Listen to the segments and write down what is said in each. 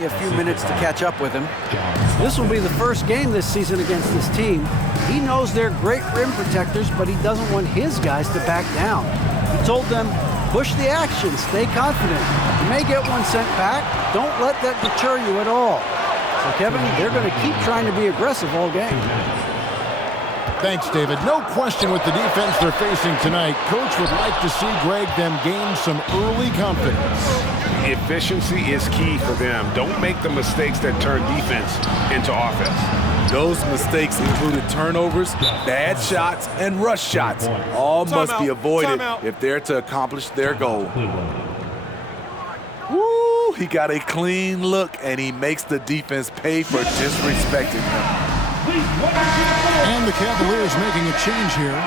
A few minutes to catch up with him. This will be the first game this season against this team. He knows they're great rim protectors, but he doesn't want his guys to back down. He told them, push the action, stay confident. You may get one sent back. Don't let that deter you at all. So, Kevin, they're going to keep trying to be aggressive all game. Thanks, David. No question with the defense they're facing tonight. Coach would like to see Greg them gain some early confidence. Efficiency is key for them. Don't make the mistakes that turn defense into offense. Those mistakes included turnovers, bad shots, and rush shots. All must be avoided if they're to accomplish their goal. Woo! He got a clean look, and he makes the defense pay for disrespecting him. And the Cavaliers making a change here.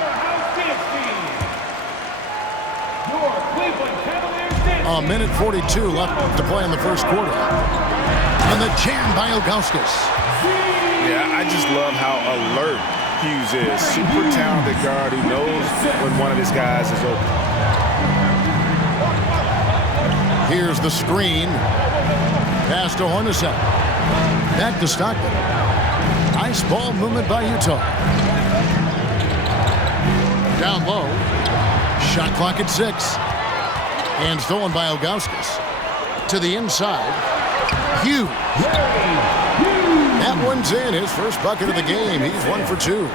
A minute 42 left to play in the first quarter. And the jam by Ilgauskas. Yeah, I just love how alert Hughes is. Super talented guard who knows when one of his guys is open. Here's the screen. Pass to Hornacek. Back to Stockton. Nice ball movement by Utah. Down low. Shot clock at 6. And stolen by Ilgauskas. To the inside. Hughes. That one's in. His first bucket of the game. He's 1 for 2.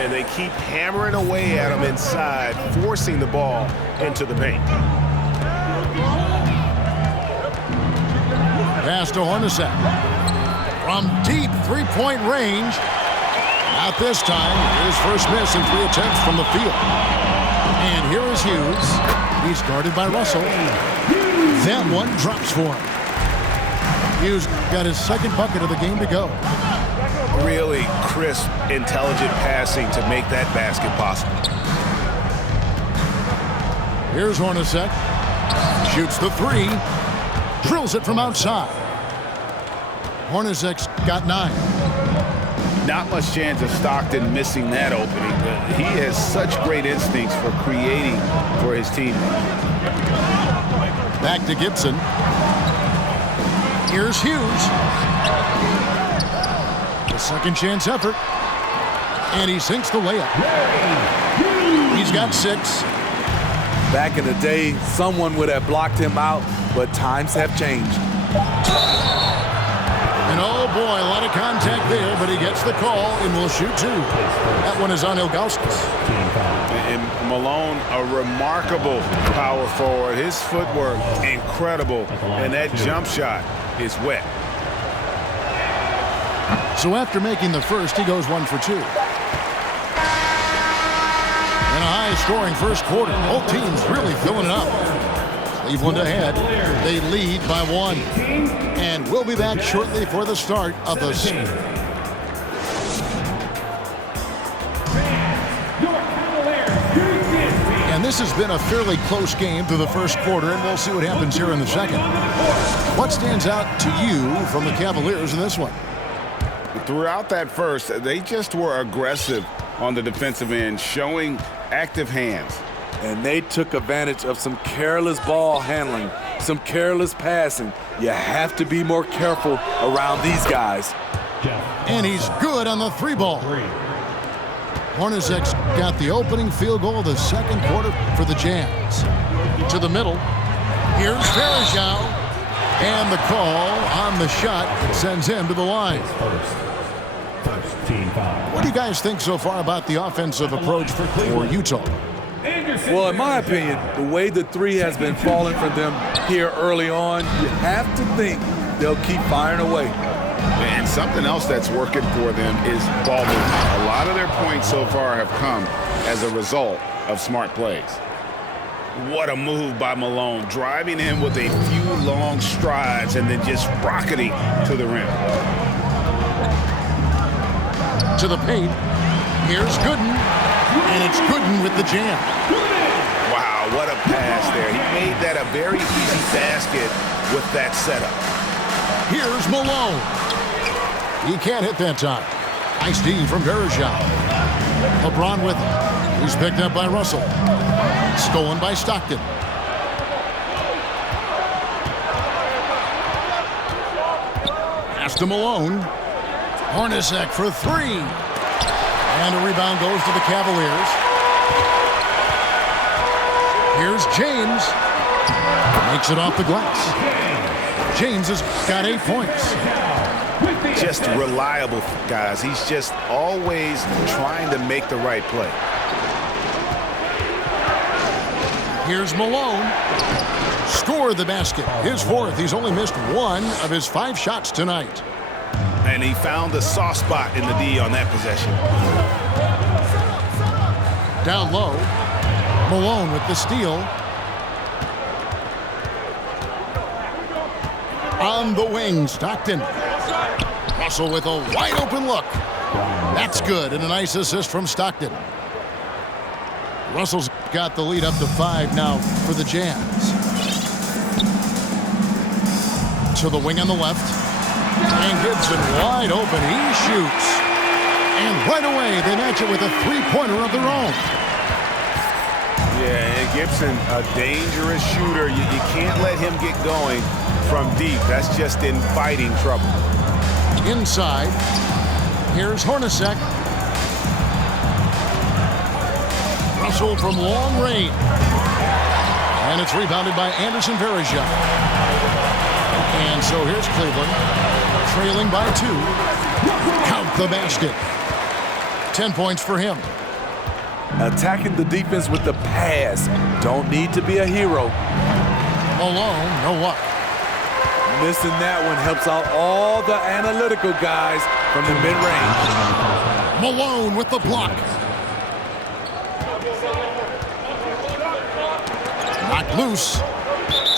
And they keep hammering away at him inside, forcing the ball into the paint. Pass to Hornacek. From deep three-point range. Not this time. His first miss in 3 attempts from the field. And here is Hughes. He's guarded by Russell. That one drops for him. Hughes got his second bucket of the game to go. Really crisp, intelligent passing to make that basket possible. Here's Hornacek. Shoots the 3. Drills it from outside. Hornacek's got 9. Not much chance of Stockton missing that opening, but he has such great instincts for creating for his team. Back to Gibson. Here's Hughes. The second chance effort. And he sinks the layup. He's got 6. Back in the day, someone would have blocked him out, but times have changed. And oh boy, a lot of contact there, but he gets the call and will shoot 2. That one is on Ilgauskas. And Malone, a remarkable power forward. His footwork, incredible. And that jump shot is wet. So after making the first, he goes 1 for 2. And a high-scoring first quarter. Both teams really filling it up. Cleveland ahead. They lead by 1. And we'll be back shortly for the start of the season. And this has been a fairly close game through the first quarter, and we'll see what happens here in the second. What stands out to you from the Cavaliers in this one? Throughout that first, they just were aggressive on the defensive end, showing active hands. And they took advantage of some careless ball handling, some careless passing. You have to be more careful around these guys. And he's good on the 3-ball. Hornacek's got the opening field goal of the second quarter for the Jazz. To the middle. Here's Varejao. And the call on the shot sends him to the line. What do you guys think so far about the offensive approach for Utah? Well, in my opinion, the way the 3 has been falling for them here early on, you have to think they'll keep firing away. And something else that's working for them is ball movement. A lot of their points so far have come as a result of smart plays. What a move by Malone, driving in with a few long strides and then just rocketing to the rim. To the paint. Here's Gooden. And it's Gooden with the jam. Wow, what a pass there. He made that a very easy basket with that setup. Here's Malone. He can't hit that time. Nice D from Varejao. LeBron with him. He's picked up by Russell. Stolen by Stockton. Pass to Malone. Hornacek for three. And a rebound goes to the Cavaliers. Here's James. Makes it off the glass. James has got 8 points. Just reliable, guys. He's just always trying to make the right play. Here's Malone. Score the basket. His fourth. He's only missed 1 of his 5 shots tonight. And he found the soft spot in the D on that possession. Down low. Malone with the steal. On the wing, Stockton. Russell with a wide open look. That's good, and a nice assist from Stockton. Russell's got the lead up to 5 now for the Jazz. To the wing on the left. And Gibson wide open. He shoots. And right away, they match it with a three-pointer of their own. Yeah, and Gibson, a dangerous shooter. You can't let him get going from deep. That's just inviting trouble. Inside. Here's Hornacek. Russell from long range. And it's rebounded by Anderson Varejao. And so here's Cleveland, trailing by 2. Count the basket. 10 points for him. Attacking the defense with the pass. Don't need to be a hero. Malone, no luck. Missing that one helps out all the analytical guys from the mid-range. Malone with the block. Knocked loose.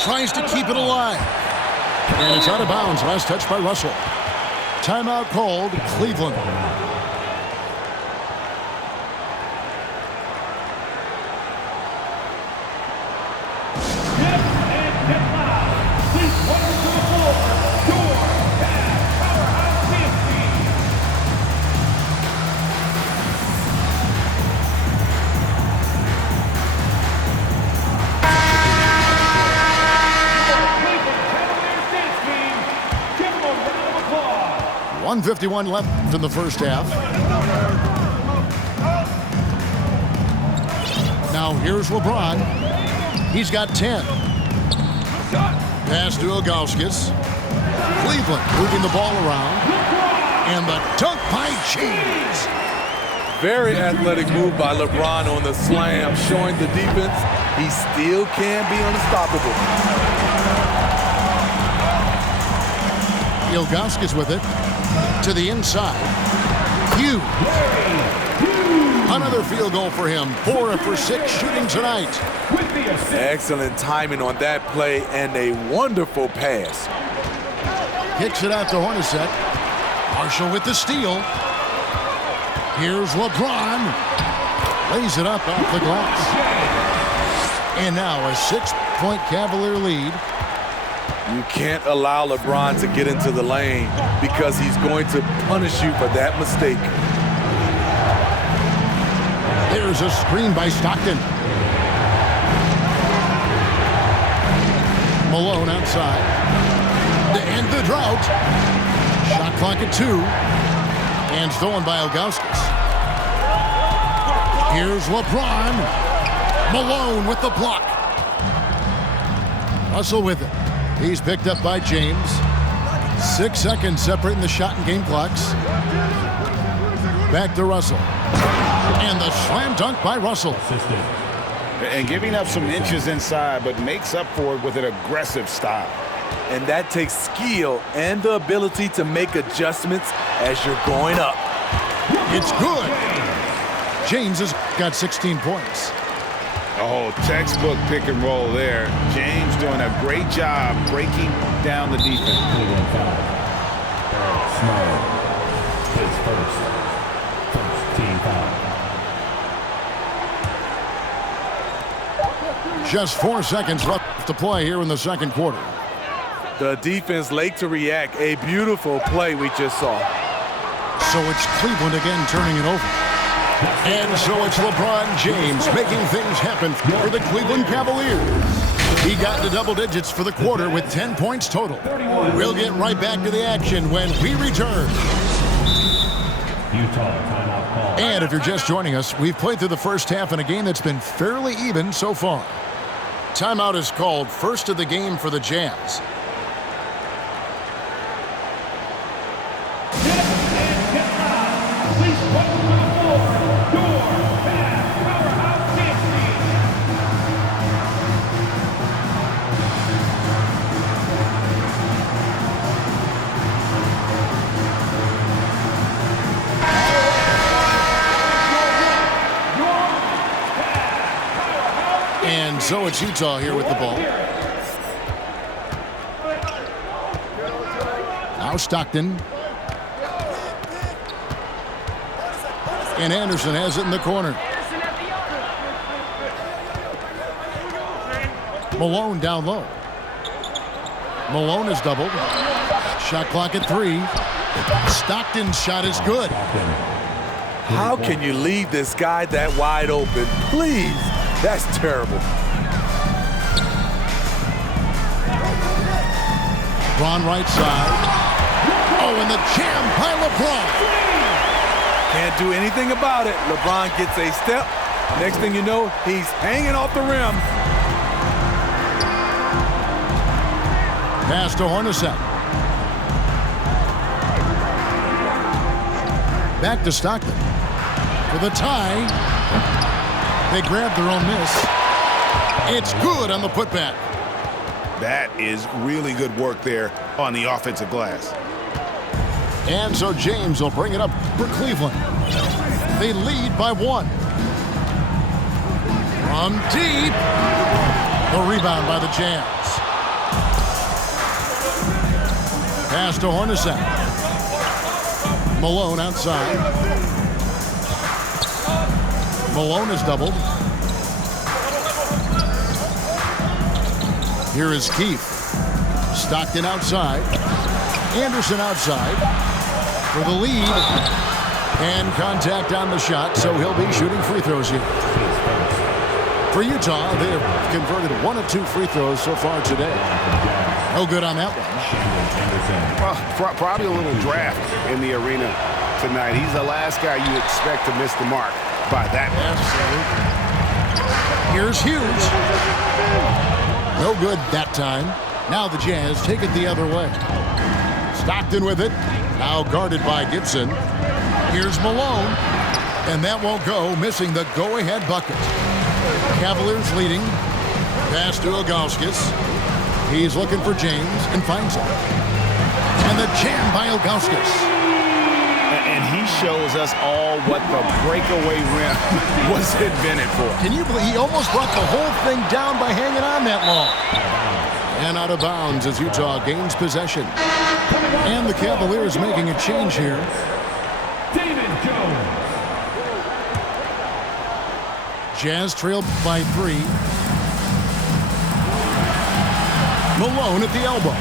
Tries to keep it alive. And it's out of bounds. Last touch by Russell. Timeout called, Cleveland. .151 left in the first half. Now here's LeBron. He's got 10. Pass to Ilgauskas. Cleveland moving the ball around. And the dunk by James. Very athletic move by LeBron on the slam, showing the defense he still can be unstoppable. Ilgauskas with it. To the inside. Hughes. Another field goal for him. 4 for 6 shooting tonight. Excellent timing on that play and a wonderful pass. Kicks it out to Hornacek. Marshall with the steal. Here's LeBron. Lays it up off the glass. And now a 6-point Cavalier lead. You can't allow LeBron to get into the lane because he's going to punish you for that mistake. There's a screen by Stockton. Malone outside. To end the drought. Shot clock at 2. And stolen by Ilgauskas. Here's LeBron. Malone with the block. Russell with it. He's picked up by James. 6 seconds separating the shot and game clocks. Back to Russell. And the slam dunk by Russell. And giving up some inches inside, but makes up for it with an aggressive style. And that takes skill and the ability to make adjustments as you're going up. It's good. James has got 16 points. Oh, textbook pick and roll there. James doing a great job breaking down the defense. Smart. His first team foul. Just 4 seconds left to play here in the second quarter. The defense late to react. A beautiful play we just saw. So it's Cleveland again turning it over. And so it's LeBron James making things happen for the Cleveland Cavaliers. He got to double digits for the quarter with 10 points total. We'll get right back to the action when we return. Utah timeout call. And if you're just joining us, we've played through the first half in a game that's been fairly even so far. Timeout is called first of the game for the Jazz. Please welcome to the floor, your Jazz Powerhouse Dance Team. And so it's Utah here with the ball. Now Stockton. And Anderson has it in the corner. Malone down low. Malone is doubled. Shot clock at 3. Stockton's shot is good. How can you leave this guy that wide open? Please. That's terrible. Braun right side. Oh, and the jam by LeBron. Can't do anything about it. LeBron gets a step. Next thing you know, he's hanging off the rim. Pass to Hornacek. Back to Stockton. For the tie. They grab their own miss. It's good on the putback. That is really good work there on the offensive glass. And so James will bring it up for Cleveland. They lead by 1. From deep. The rebound by the Jazz. Pass to Hornacek. Malone outside. Malone is doubled. Here is Keith. Stockton outside. Anderson outside for the lead. And contact on the shot, so he'll be shooting free throws here. For Utah, they have converted 1 of 2 free throws so far today. No good on that one. Well, probably a little draft in the arena tonight. He's the last guy you expect to miss the mark by that much. Absolutely. Here's Hughes. No good that time. Now the Jazz take it the other way. Stockton with it. Now guarded by Gibson. Here's Malone. And that won't go, missing the go-ahead bucket. Cavaliers leading. Pass to Ilgauskas. He's looking for James and finds him. And the jam by Ilgauskas. And he shows us all what the breakaway rim was invented for. Can you believe he almost brought the whole thing down by hanging on that long? And out of bounds as Utah gains possession. And the Cavaliers making a change here. David Jones. Jazz trailed by 3. Malone at the elbow.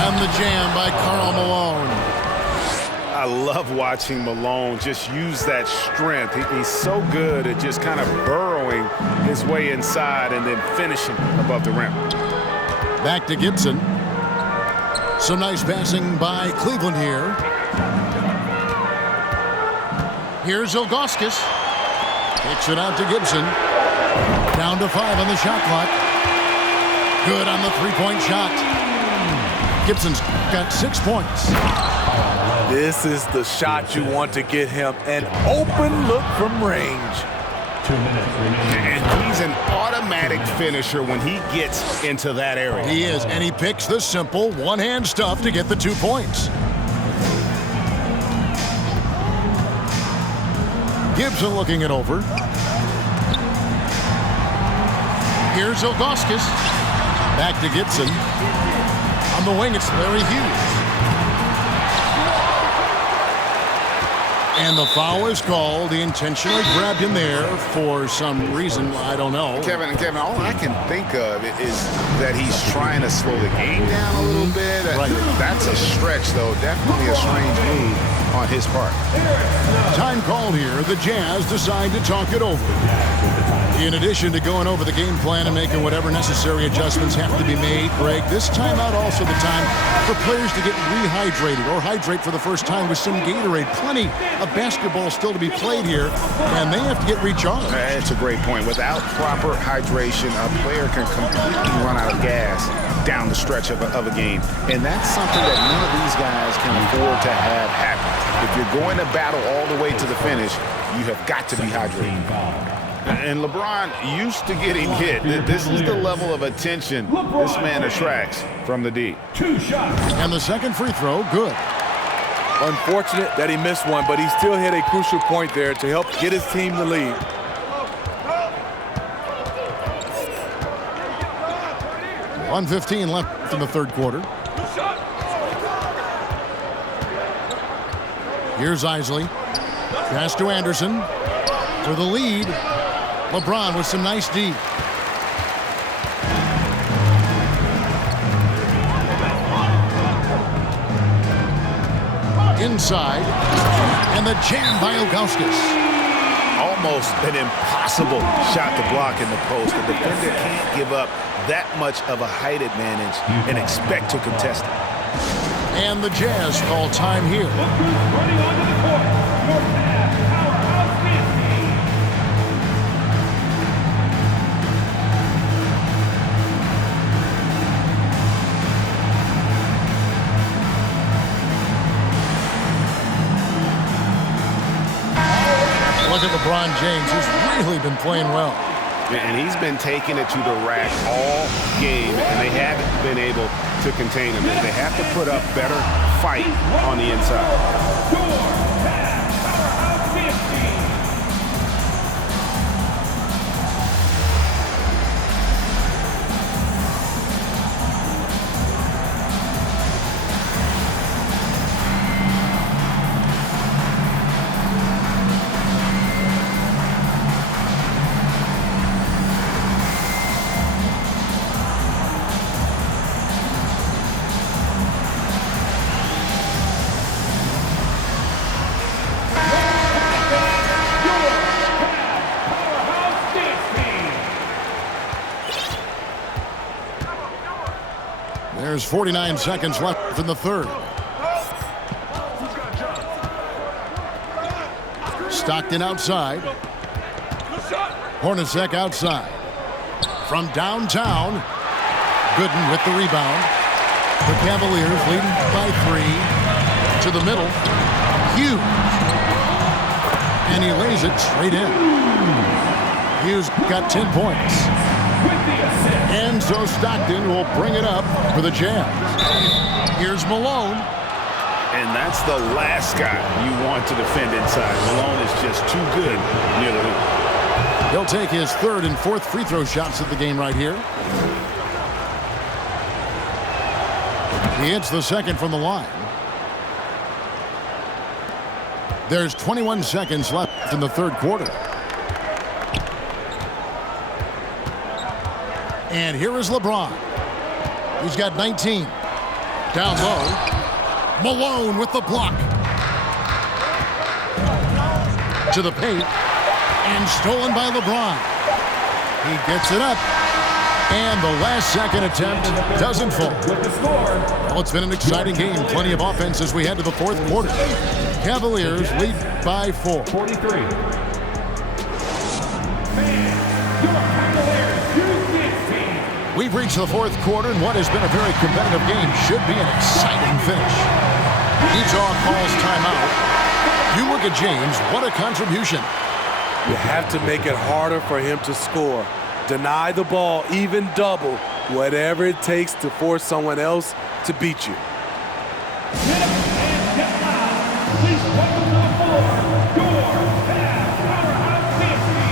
And the jam by Karl Malone. I love watching Malone just use that strength. He's so good at just kind of burrowing his way inside and then finishing above the rim. Back to Gibson. Some nice passing by Cleveland here. Here's Ilgauskas. Kicks it out to Gibson. Down to 5 on the shot clock. Good on the three-point shot. Gibson's got 6 points. This is the shot you want to get him. An open look from range. 2 minutes remaining. And he's an automatic finisher when he gets into that area. He is, and he picks the simple one-hand stuff to get the 2 points. Gibson looking it over. Here's Ilgauskas. Back to Gibson. On the wing, it's Larry Hughes. And the foul is called. He intentionally grabbed him there for some reason. I don't know. Kevin, all I can think of is that he's trying to slow the game down a little bit. Right. That's a stretch, though. Definitely a strange move on his part. Time called here. The Jazz decide to talk it over. Jazz with the timeout. In addition to going over the game plan and making whatever necessary adjustments have to be made, Greg, this timeout also the time for players to get rehydrated or hydrate for the first time with some Gatorade. Plenty of basketball still to be played here, and they have to get recharged. That's a great point. Without proper hydration, a player can completely run out of gas down the stretch of a game. And that's something that none of these guys can afford to have happen. If you're going to battle all the way to the finish, you have got to be hydrated. And LeBron used to getting hit. This is the level of attention this man attracts from the D. 2 shots. And the second free throw, good. Unfortunate that he missed one, but he still hit a crucial point there to help get his team the lead. .115 left in the third quarter. Here's Isley. Pass to Anderson. For the lead. LeBron with some nice D. Inside. And the jam by Ilgauskas. Almost an impossible shot to block in the post. The defender can't give up that much of a height advantage and expect to contest it. And the Jazz call time here. Look who's running onto the court. Your Mavs powerhouse dance team. Look at LeBron James. He's really been playing well. And he's been taking it to the rack all game, and they haven't been able to contain him. They have to put up better fight on the inside. Your Mavs powerhouse dance team. There's 49 seconds left in the third. Stockton outside. Hornacek outside. From downtown, Gooden with the rebound. The Cavaliers leading by 3. To the middle, Hughes. And he lays it straight in. Hughes got 10 points. And so Stockton will bring it up for the Jazz. Here's Malone. And that's the last guy you want to defend inside. Malone is just too good near the hoop. He'll take his third and fourth free throw shots of the game right here. He hits the second from the line. There's 21 seconds left in the third quarter. And here is LeBron. He's got 19. Down low. Malone with the block. To the paint. And stolen by LeBron. He gets it up. And the last second attempt doesn't fall. Well, it's been an exciting game. Plenty of offense as we head to the fourth quarter. Cavaliers lead by 4. 43. We've reached the fourth quarter, and what has been a very competitive game should be an exciting finish. Utah calls timeout. You look at James, what a contribution. You have to make it harder for him to score. Deny the ball, even double, whatever it takes to force someone else to beat you. Get up and get loud. Please welcome to the floor, your Mavs powerhouse dance team.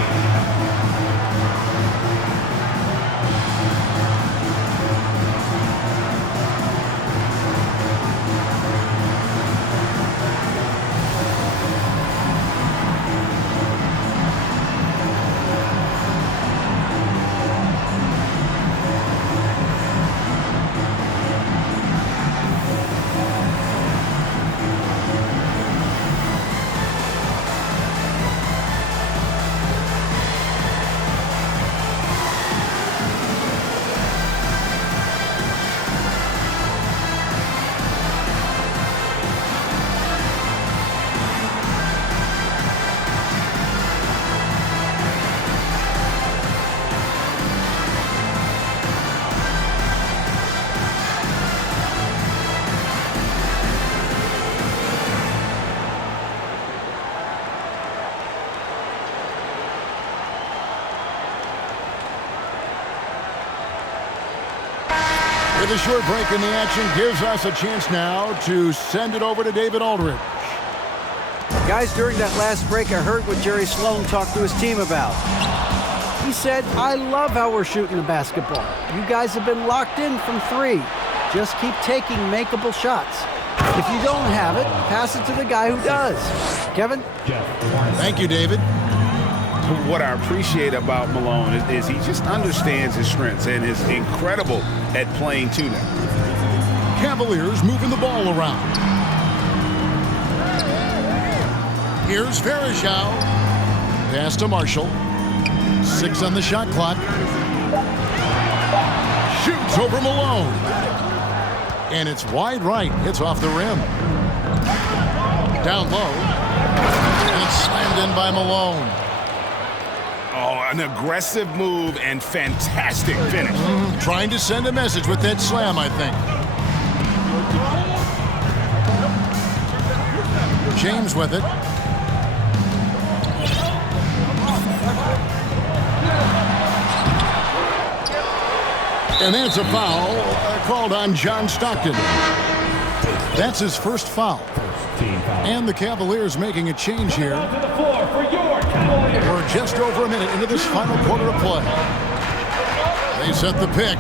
the short break in the action gives us a chance now to send it over to David Aldridge. Guys, during that last break, I heard what Jerry Sloan talked to his team about. He said, I love how we're shooting the basketball. You guys have been locked in from 3. Just keep taking makeable shots. If you don't have it, pass it to the guy who does. Kevin? Thank you, David. What I appreciate about Malone is he just understands his strengths and is incredible at playing to them. Cavaliers moving the ball around. Here's Varejao. Pass to Marshall. 6 on the shot clock. Shoots over Malone. And it's wide right. Hits off the rim. Down low. And it's slammed in by Malone. Oh, an aggressive move and fantastic finish. Trying to send a message with that slam, I think. James with it. And that's a foul called on John Stockton. That's his first foul. And the Cavaliers making a change here. We're just over a minute into this final quarter of play. They set the pick.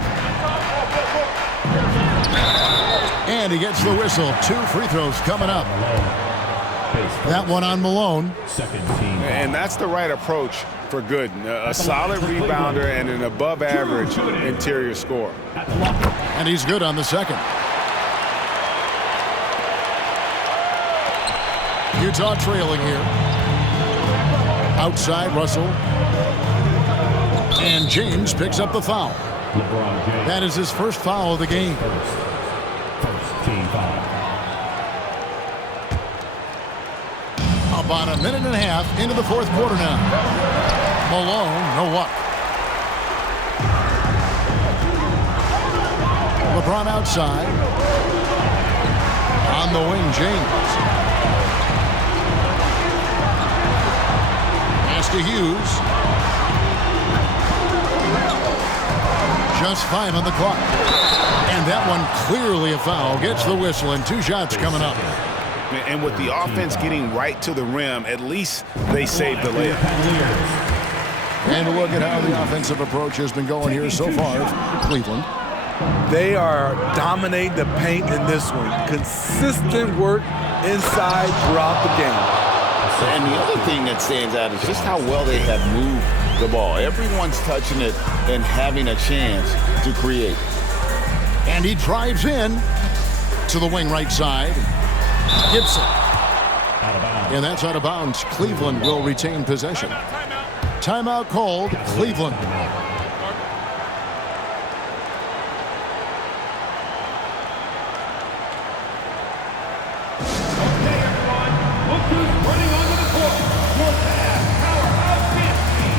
And he gets the whistle. 2 free throws coming up. That one on Malone. And that's the right approach for Gooden. A solid rebounder and an above-average interior scorer. And he's good on the second. Utah trailing here. Outside, Russell. And James picks up the foul. That is his first foul of the game. First team foul. About a minute and a half into the fourth quarter now. Malone, no up. LeBron outside. On the wing, James. Pass to Hughes. Just 5 on the clock. And that one clearly a foul. Gets the whistle and 2 shots coming up. And with the offense getting right to the rim, at least they saved the layup. And look at how the offensive approach has been going here so far for Cleveland. They are dominating the paint in this one. Consistent work inside throughout the game. And the other thing that stands out is just how well they have moved the ball. Everyone's touching it and having a chance to create. And he drives in to the wing right side. Gibson. And that's out of bounds. Cleveland will retain possession. Timeout called. Cleveland. Look who's running onto the court. Your Cavs powerhouse dance team.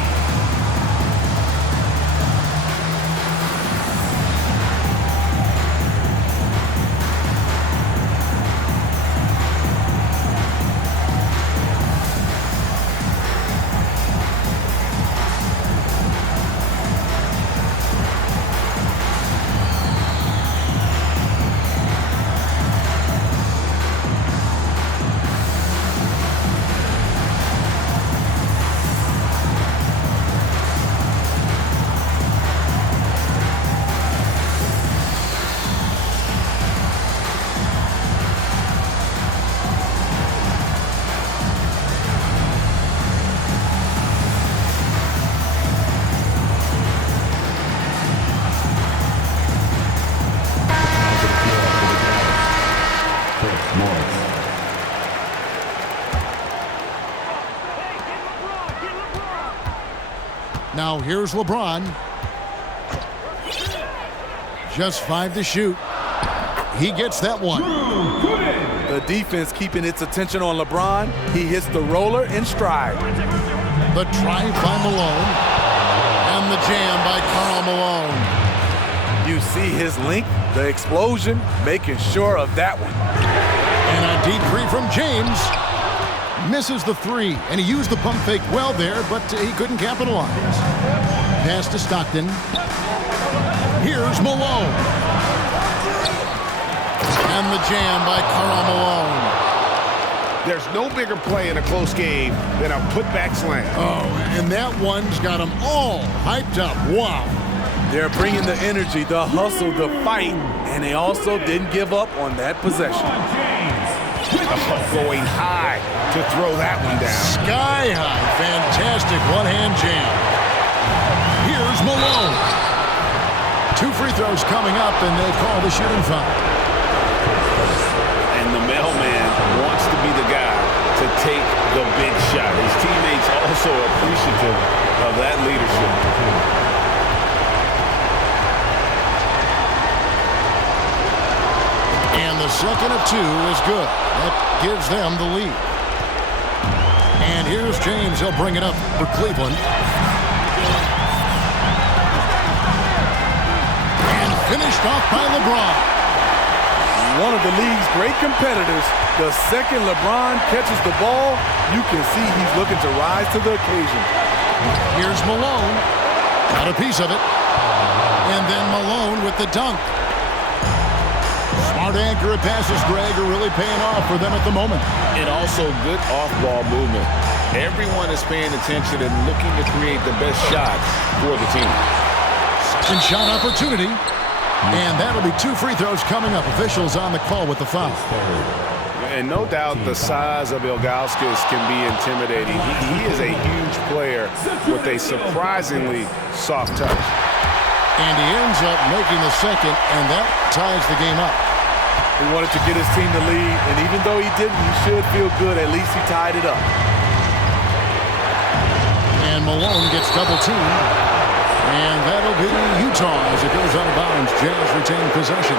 Now here's LeBron. Just 5 to shoot. He gets that one. The defense keeping its attention on LeBron. He hits the roller in stride. The drive by Malone. And the jam by Karl Malone. You see his length, the explosion, making sure of that one. And a deep 3 from James. Misses the 3, and he used the pump fake well there, but he couldn't capitalize. Pass to Stockton. Here's Malone. And the jam by Karl Malone. There's no bigger play in a close game than a putback slam. Oh, and that one's got them all hyped up. Wow. They're bringing the energy, the hustle, the fight, and they also didn't give up on that possession. Going high to throw that one down. Sky high. Fantastic one-hand jam. Here's Malone. 2 free throws coming up, and they call the shooting foul. And the mailman wants to be the guy to take the big shot. His teammates also appreciative of that leadership. And the second of 2 is good. That gives them the lead. And here's James. He'll bring it up for Cleveland. And finished off by LeBron. One of the league's great competitors. The second LeBron catches the ball, you can see he's looking to rise to the occasion. Here's Malone. Got a piece of it. And then Malone with the dunk. Smart accurate passes, Greg, are really paying off for them at the moment. And also good off-ball movement. Everyone is paying attention and looking to create the best shot for the team. Second shot opportunity. And that'll be 2 free throws coming up. Officials on the call with the foul. And no doubt the size of Ilgauskas can be intimidating. He is a huge player with a surprisingly soft touch. And he ends up making the second, and that ties the game up. He wanted to get his team to lead, and even though he didn't, he should feel good. At least he tied it up. And Malone gets double-teamed. And that'll be Utah as it goes out of bounds. Jazz retain possession.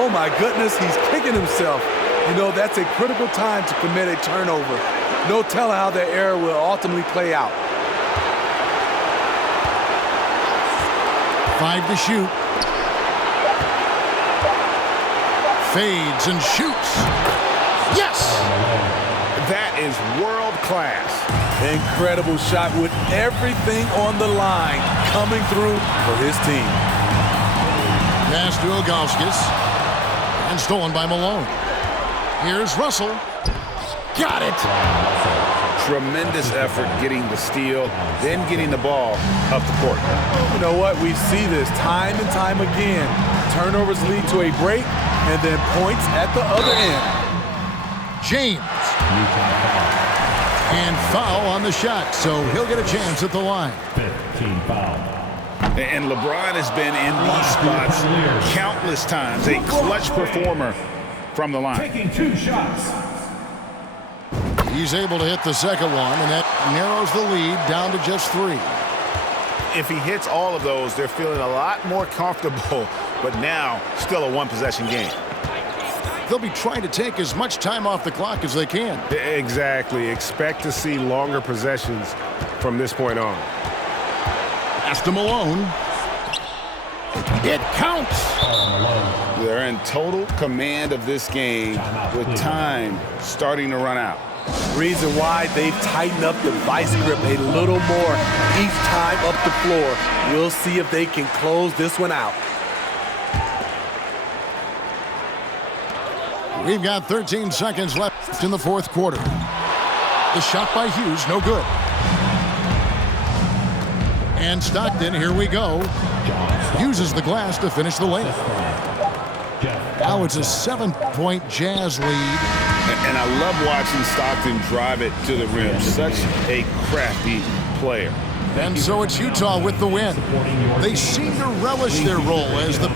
Oh, my goodness, he's kicking himself. You know, that's a critical time to commit a turnover. No telling how the error will ultimately play out. 5 to shoot. Fades and shoots. Yes! That is world class. Incredible shot with everything on the line coming through for his team. Pass to Ilgauskas. And stolen by Malone. Here's Russell. Got it! Tremendous effort getting the steal, then getting the ball up the court. You know what? We see this time and time again. Turnovers lead to a break and then points at the other end. James. And foul on the shot, so he'll get a chance at the line. 15 foul. And LeBron has been in these spots countless times. A clutch performer from the line. Taking 2 shots. He's able to hit the second one, and that narrows the lead down to just 3. If he hits all of those, they're feeling a lot more comfortable, but now still a 1-possession game. They'll be trying to take as much time off the clock as they can. Exactly. Expect to see longer possessions from this point on. Pass to Malone. It counts. They're in total command of this game with time starting to run out. Reason why they've tightened up the vice grip a little more each time up the floor. We'll see if they can close this one out. We've got 13 seconds left in the fourth quarter. The shot by Hughes, no good. And Stockton, here we go, uses the glass to finish the layup. Now it's a 7-point Jazz lead. And I love watching Stockton drive it to the rim. Such a crafty player. And so it's Utah with the win. They seem to relish their role as the